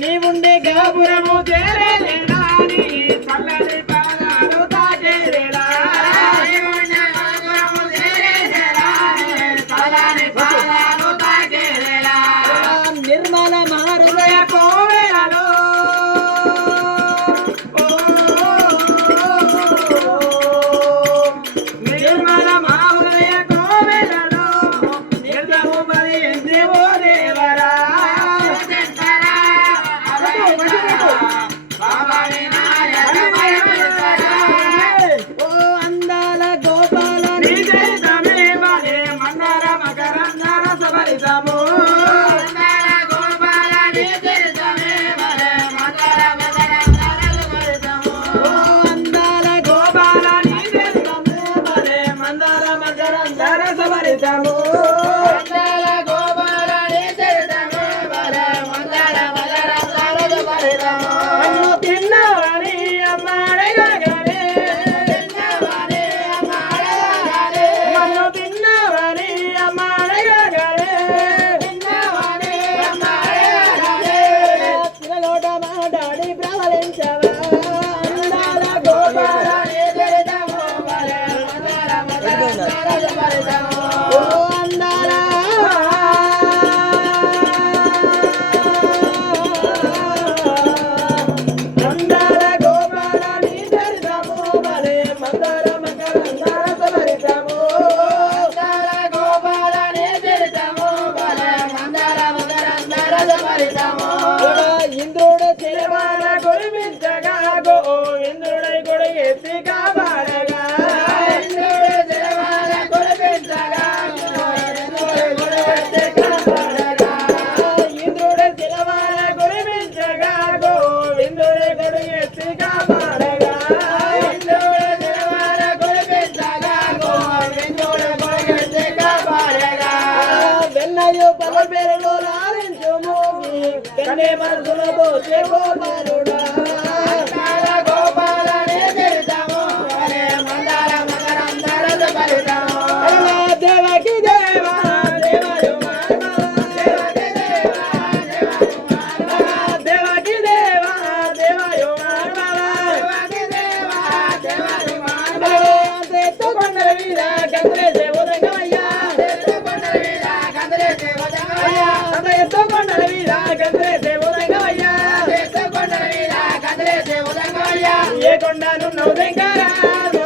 నీవుండే గాపురము చేరేలేడా నీ చల్లని పాదాలు తాకేలేడా నిర్మల మారుదయ కోవెలలో నిర్మల మారుదయ కోవెలలో నిర్మము మరి ఎందేవో దేవరా ఓ అందాల గోపాల నీ చరితమే వలే మందర మకరంద రసభరితము ఇంద్రుడు శిలవాల గురిమించగా గో ఇంద్రుడై గుడి ఎత్తి కాపాడగా ఇంద్రుడు శిలవాల గురిమించగా ఇంద్రుడు శిలవాల గురిమించగా గో ఇంద్రుడై గుడి ఎత్తి కాపాడగా ఇంద్రుడు శిలవాల గురిమించగా గో ఇంద్రుడు గుడి ఎత్తి కాపాడగా వెన్నయు పలు పేరులో లారించుము కన్నే మనసులో పోసే గోపాలుడా గోపాల దేవకి దేవా దేవకి దేవా కొండల మీద గంగలేసే ఉదయమయ్యా ఎత్తో కొండల మీద గంగలేసే ఉదయమయ్యా ఏ కొండను నవ్వు